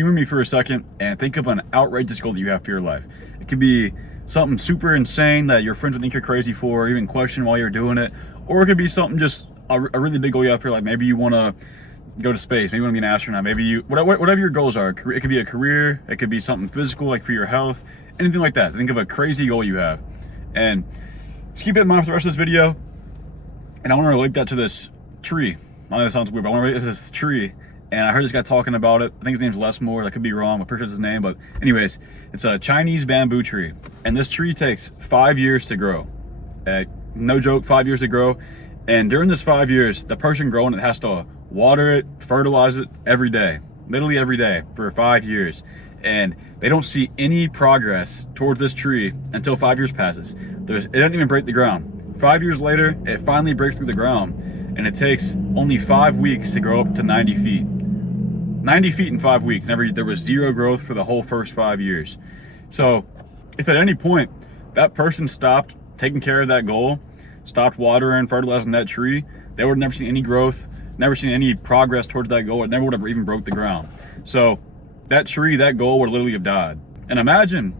humor me for a second and think of an outrageous goal that you have for your life. It could be something super insane that your friends would think you're crazy for, or even question while you're doing it. Or it could be something just a really big goal you have for your life. Maybe you want to go to space, maybe you want to be an astronaut, maybe you, whatever your goals are. It could be a career, it could be something physical, like for your health, anything like that. Think of a crazy goal you have. And just keep it in mind for the rest of this video. And I want to relate that to this tree. I know that sounds weird, but I want to relate it to this tree. And I heard this guy talking about it. I think his name's Les Moore. I could be wrong. I'm pretty sure it's his name. But anyways, it's a Chinese bamboo tree. And this tree takes 5 years to grow. No joke, 5 years to grow. And during this 5 years, the person growing it has to water it, fertilize it every day. Literally every day for 5 years. And they don't see any progress towards this tree until 5 years passes. It doesn't even break the ground. 5 years later, it finally breaks through the ground. And it takes only 5 weeks to grow up to 90 feet. 90 feet in 5 weeks. There was zero growth for the whole first 5 years. So if at any point that person stopped taking care of that goal, stopped watering, fertilizing that tree, they would have never seen any growth, never seen any progress towards that goal. It never would have even broke the ground. So that tree, that goal would literally have died. And imagine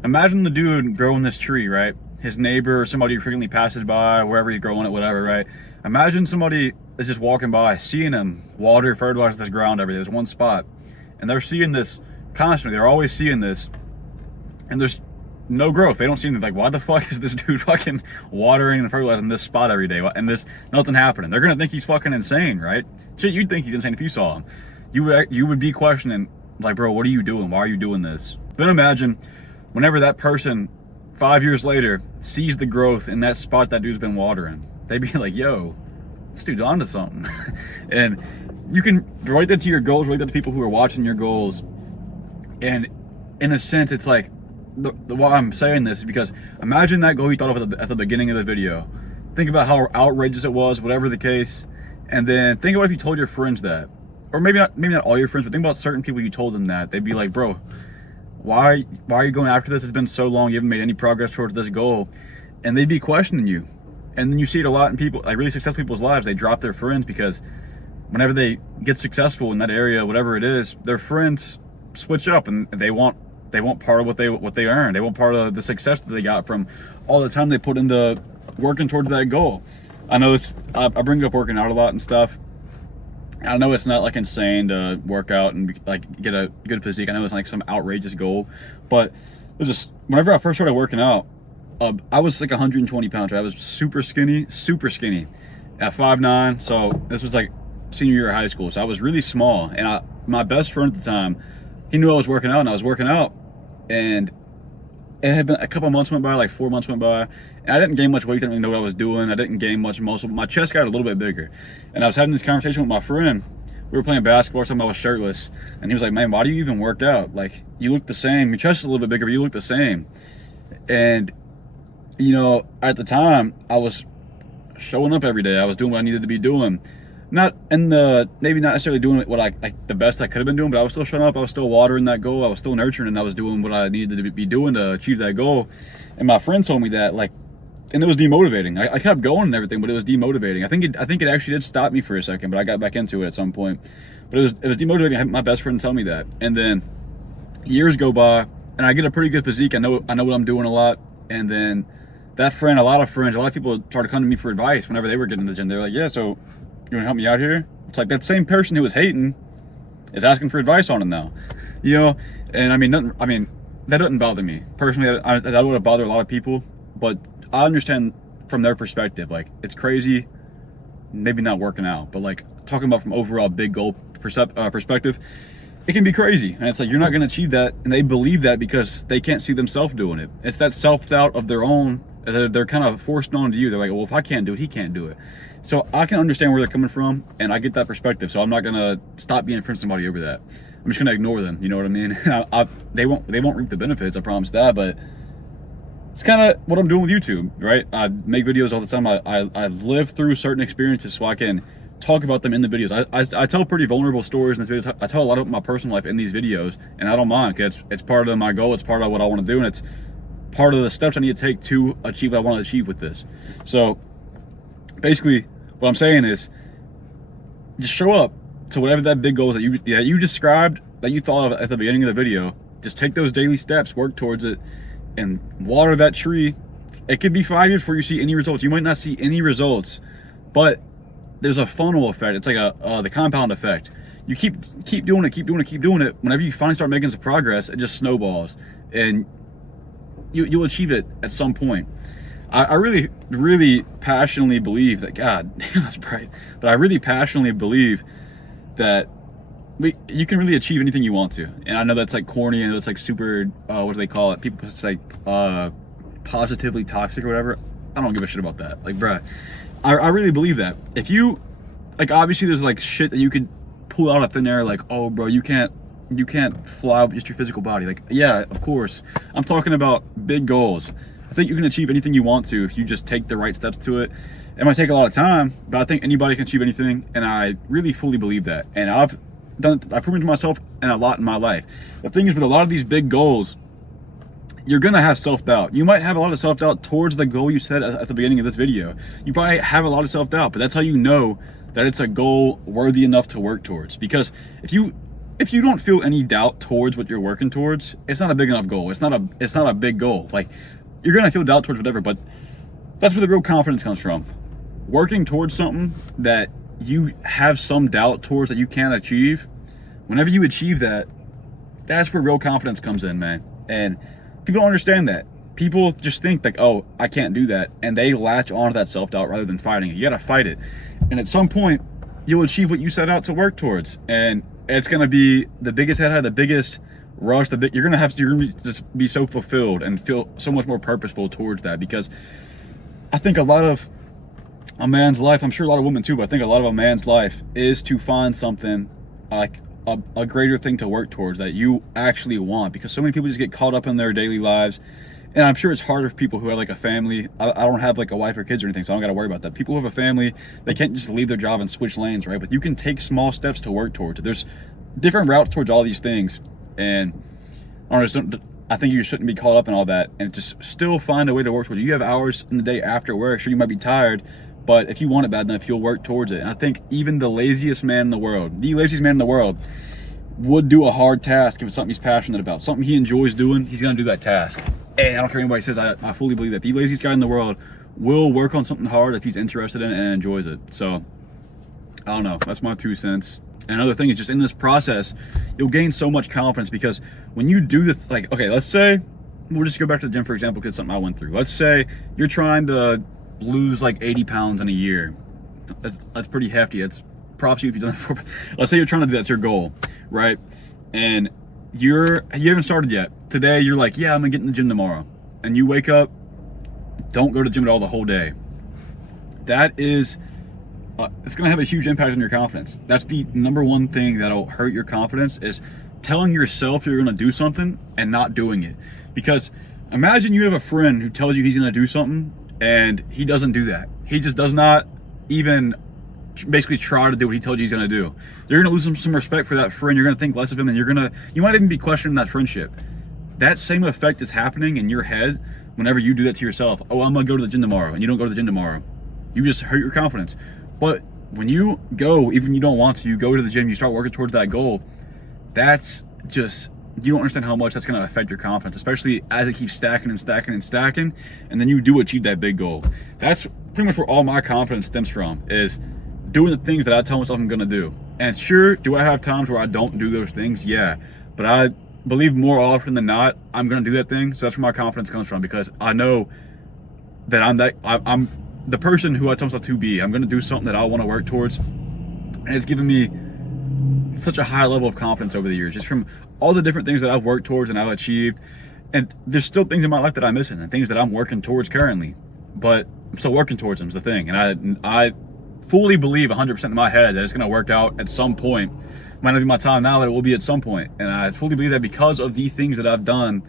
the dude growing this tree, right? His neighbor or somebody who frequently passes by, wherever he's growing it, whatever, right? Imagine somebody is just walking by, seeing him water, fertilize this ground every day. There's one spot. And they're seeing this constantly. They're always seeing this. And there's no growth. They don't see anything. Like, why the fuck is this dude fucking watering and fertilizing this spot every day? And there's nothing happening. They're going to think he's fucking insane, right? Shit, you'd think he's insane if you saw him. You would be questioning, like, bro, what are you doing? Why are you doing this? Then imagine whenever that person 5 years later sees the growth in that spot that dude's been watering. They'd be like, yo, this dude's onto something. And you can relate that to your goals, relate that to people who are watching your goals. And in a sense, it's like, why I'm saying this is because imagine that goal you thought of at the beginning of the video. Think about how outrageous it was, whatever the case. And then think about if you told your friends that. Or maybe not all your friends, but think about certain people you told them that. They'd be like, bro, why are you going after this? It's been so long, you haven't made any progress towards this goal. And they'd be questioning you. And then you see it a lot in people, like really successful people's lives. They drop their friends because whenever they get successful in that area, whatever it is, their friends switch up and they want part of what they earn. They want part of the success that they got from all the time they put into working towards that goal. I know I bring up working out a lot and stuff. I know it's not like insane to work out and like get a good physique. I know it's like some outrageous goal, but it was just whenever I first started working out, I was like 120 pounds. Right? I was super skinny at 5'9". So this was like senior year of high school. So I was really small. And my best friend at the time, he knew I was working out, and I was working out. And it had been a couple of months went by, like 4 months went by. And I didn't gain much weight. I didn't really know what I was doing. I didn't gain much muscle. My chest got a little bit bigger. And I was having this conversation with my friend. We were playing basketball or something. I was shirtless. And he was like, man, why do you even work out? Like, you look the same. Your chest is a little bit bigger, but you look the same. And you know, at the time, I was showing up every day. I was doing what I needed to be doing. Maybe not necessarily doing what the best I could have been doing, but I was still showing up. I was still watering that goal. I was still nurturing, and I was doing what I needed to be doing to achieve that goal. And my friend told me that, like, and it was demotivating. I kept going and everything, but it was demotivating. I think it actually did stop me for a second, but I got back into it at some point. But it was demotivating. I had my best friend tell me that. And then years go by, and I get a pretty good physique. I know what I'm doing a lot. And then that friend, a lot of people started coming to me for advice whenever they were getting in the gym. They were like, yeah, so you want to help me out here? It's like that same person who was hating is asking for advice on him now, you know? And I mean, that doesn't bother me. Personally, that would have bothered a lot of people, but I understand from their perspective. Like, it's crazy, maybe not working out, but like talking about from overall big goal perspective, it can be crazy. And it's like, you're not going to achieve that. And they believe that because they can't see themselves doing it. It's that self-doubt of their own that they're kind of forced onto you. They're like, well, if I can't do it, he can't do it. So I can understand where they're coming from, and I get that perspective. So I'm not going to stop being friends with somebody over that. I'm just going to ignore them. You know what I mean? They won't reap the benefits, I promise that. But it's kind of what I'm doing with YouTube, right? I make videos all the time. I live through certain experiences so I can talk about them in the videos. I tell pretty vulnerable stories in this video. I tell a lot of my personal life in these videos, and I don't mind, because it's part of my goal. It's part of what I want to do, and it's part of the steps I need to take to achieve what I want to achieve with this. So basically what I'm saying is just show up to whatever that big goal is that you described that you thought of at the beginning of the video, just take those daily steps, work towards it, and water that tree. It could be 5 years before you see any results. You might not see any results, but there's a funnel effect. It's like the compound effect. You keep doing it. Whenever you finally start making some progress, it just snowballs, and you'll achieve it at some point. I really, really passionately believe that, God, that's bright, but I really passionately believe that you can really achieve anything you want to. And I know that's like corny, and that's like super, what do they call it? People, it's like positively toxic or whatever. I don't give a shit about that. Like, bruh, I really believe that. If you, like, obviously there's like shit that you could pull out of thin air, like, oh, bro, you can't fly with just your physical body. Like, yeah, of course. I'm talking about big goals. I think you can achieve anything you want to if you just take the right steps to it. It might take a lot of time, but I think anybody can achieve anything, and I really fully believe that. And I've proven to myself and a lot in my life. The thing is, with a lot of these big goals, you're gonna have self-doubt. You might have a lot of self-doubt towards the goal you set at the beginning of this video. You probably have a lot of self-doubt, but that's how you know that it's a goal worthy enough to work towards. Because if you don't feel any doubt towards what you're working towards, it's not a big enough goal. It's not a big goal. Like, you're gonna feel doubt towards whatever, but that's where the real confidence comes from. Working towards something that you have some doubt towards that you can't achieve, whenever you achieve that, that's where real confidence comes in, man. And people don't understand that. People just think like, oh, I can't do that, and they latch onto that self-doubt rather than fighting it. You gotta fight it, and at some point you'll achieve what you set out to work towards, and it's gonna be the biggest head, the biggest rush. You're gonna just be so fulfilled and feel so much more purposeful towards that. Because I think a lot of a man's life, I'm sure a lot of women too, but I think a lot of a man's life is to find something like a greater thing to work towards that you actually want. Because so many people just get caught up in their daily lives, and I'm sure it's harder for people who have like a family. I don't have like a wife or kids or anything, so I don't got to worry about that. People who have a family, they can't just leave their job and switch lanes, right? But you can take small steps to work towards it. There's different routes towards all these things, and I think you shouldn't be caught up in all that, and just still find a way to work towards it. You have hours in the day after work. Sure, you might be tired, but if you want it bad enough, you'll work towards it. And I think even the laziest man in the world, would do a hard task if it's something he's passionate about, something he enjoys doing. He's gonna do that task. And I don't care what anybody says, I fully believe that the laziest guy in the world will work on something hard if he's interested in it and enjoys it. So I don't know, that's my 2 cents. And another thing is, just in this process, you'll gain so much confidence, because when you do okay, let's say, we'll just go back to the gym for example, because it's something I went through. Let's say you're trying to lose like 80 pounds in a year. That's pretty hefty. That's props to you if you've done it before. Let's say you're trying to do that's your goal, right? And you haven't started yet. Today you're like, yeah, I'm gonna get in the gym tomorrow. And you wake up, don't go to the gym at all the whole day. That is it's gonna have a huge impact on your confidence. That's the number one thing that'll hurt your confidence, is telling yourself you're gonna do something and not doing it. Because imagine you have a friend who tells you he's gonna do something and he doesn't do that. He just does not even basically try to do what he told you he's gonna do. You're gonna lose some respect for that friend. You're gonna think less of him, and you might even be questioning that friendship. That same effect is happening in your head whenever you do that to yourself. Oh, I'm gonna go to the gym tomorrow, and you don't go to the gym tomorrow. You just hurt your confidence. But when you go, even you don't want to, you go to the gym, you start working towards that goal, that's just, you don't understand how much that's gonna affect your confidence, especially as it keeps stacking and stacking and stacking, and then you do achieve that big goal. That's pretty much where all my confidence stems from, is doing the things that I tell myself I'm gonna do. And sure, do I have times where I don't do those things? Yeah. But I believe more often than not, I'm gonna do that thing. So that's where my confidence comes from, because I know that I'm the person who I tell myself to be. I'm gonna do something that I wanna work towards. And it's given me such a high level of confidence over the years, just from all the different things that I've worked towards and I've achieved. And there's still things in my life that I'm missing, and things that I'm working towards currently, but I'm still working towards them is the thing. And I fully believe 100% in my head that it's gonna work out at some point. Might not be my time now, but it will be at some point. And I fully believe that because of the things that I've done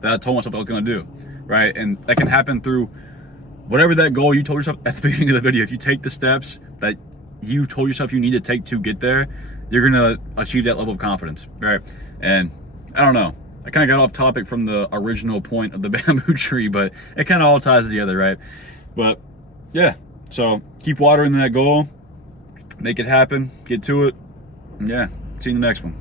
that I told myself I was gonna do, right? And that can happen through whatever that goal you told yourself at the beginning of the video. If you take the steps that you told yourself you need to take to get there, you're gonna achieve that level of confidence, right? And I don't know, I kind of got off topic from the original point of the bamboo tree, but it kind of all ties together, right? But yeah, so keep watering that goal, make it happen, get to it, and yeah, see you in the next one.